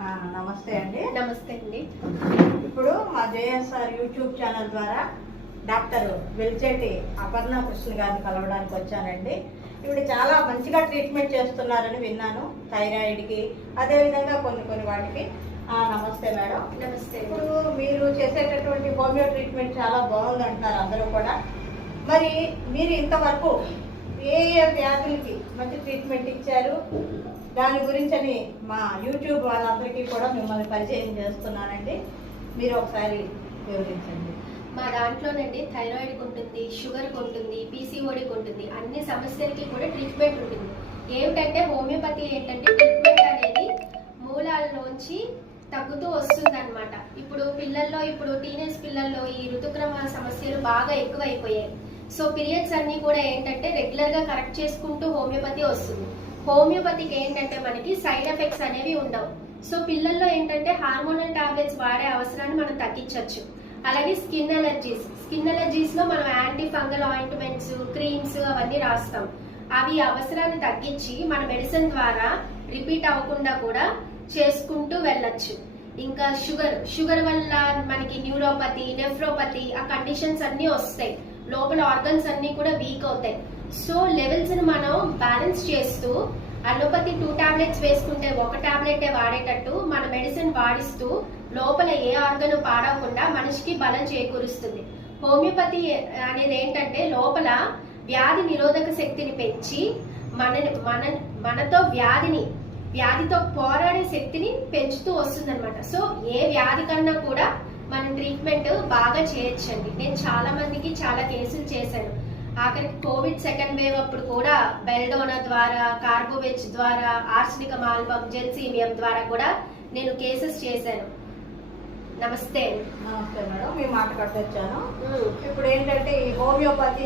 నమస్తే అండి. నమస్తే అండి. ఇప్పుడు మా జేఎస్ఆర్ యూట్యూబ్ ఛానల్ ద్వారా డాక్టర్ వెల్చేటి అపర్ణ కృష్ణ గారిని కలవడానికి వచ్చానండి. ఇప్పుడు చాలా మంచిగా ట్రీట్మెంట్ చేస్తున్నారని విన్నాను, థైరాయిడ్కి, అదేవిధంగా కొన్ని వాటికి. నమస్తే మేడం. నమస్తే. ఇప్పుడు మీరు చేసేటటువంటి హోమియో ట్రీట్మెంట్ చాలా బాగుంది అంటున్నారు అందరూ కూడా. మరి మీరు ఇంతవరకు ఏ వ్యాధులకి మంచి ట్రీట్మెంట్ ఇచ్చారు, దాని గురించి మా యూట్యూబ్ వాళ్ళందరికీ కూడా మిమ్మల్ని పరిచయం చేస్తున్నానండి. మీరు ఒకసారి వివరించండి. మా దాంట్లోనండి థైరాయిడ్కి ఉంటుంది, షుగర్కి ఉంటుంది, పీసీఓడికి ఉంటుంది, అన్ని సమస్యలకి కూడా ట్రీట్మెంట్ ఉంటుంది. ఏమిటంటే హోమియోపతి ఏంటంటే ట్రీట్మెంట్ అనేది మూలాల్లోంచి తగ్గుతూ వస్తుంది అనమాట. ఇప్పుడు పిల్లల్లో, ఇప్పుడు టీనేజ్ పిల్లల్లో ఈ ఋతుక్రమ సమస్యలు బాగా ఎక్కువైపోయాయి. సో పీరియడ్స్ అన్ని కూడా ఏంటంటే రెగ్యులర్ గా కరెక్ట్ చేసుకుంటూ హోమియోపతి వస్తుంది. హోమియోపతికి ఏంటంటే మనకి సైడ్ ఎఫెక్ట్స్ అనేవి ఉండవు. సో పిల్లల్లో ఏంటంటే హార్మోనల్ టాబ్లెట్స్ వాడే అవసరాన్ని మనం తగ్గించవచ్చు. అలాగే స్కిన్ ఎలర్జీస్ లో మనం యాంటీ ఫంగల్ ఆయింట్మెంట్స్, క్రీమ్స్ అవన్నీ రాస్తాం. అవి అవసరాన్ని తగ్గించి మన మెడిసిన్ ద్వారా రిపీట్ అవ్వకుండా కూడా చేసుకుంటూ వెళ్ళొచ్చు. ఇంకా షుగర్ వల్ల మనకి న్యూరోపతి, నెఫ్రోపతి ఆ కండిషన్స్ అన్ని వస్తాయి. లోపల ఆర్గన్స్ అన్ని కూడా వీక్ అవుతాయి. సో లెవెల్స్ ని మనం బ్యాలెన్స్ చేస్తూ అలోపతి 2 టాబ్లెట్స్ వేసుకుంటే 1 టాబ్లెటే వాడేటట్టు మన మెడిసిన్ వాడిస్తూ లోపల ఏ ఆర్గన్ పాడవకుండా మనిషికి బలం చేకూరుస్తుంది. హోమియోపతి అనేది ఏంటంటే లోపల వ్యాధి నిరోధక శక్తిని పెంచి మనతో వ్యాధితో పోరాడే శక్తిని పెంచుతూ వస్తుంది అనమాట. సో ఏ వ్యాధి కన్నా కూడా మనం ట్రీట్మెంట్ బాగా చేయొచ్చండి. నేను చాలా మందికి చాలా కేసులు చేశాను. ఆఖరికి కోవిడ్ సెకండ్ వేవ్ అప్పుడు కూడా బెల్డోనా ద్వారా, కార్బోవెచ్ ద్వారా, ఆర్సనికం ఆల్బమ్, జెన్సీమియం ద్వారా కూడా నేను కేసెస్ చేశాను. నమస్తే. నమస్తే మేడం. మీ మాట కట్టొచ్చాను. ఇప్పుడు ఏంటంటే ఈ హోమియోపతి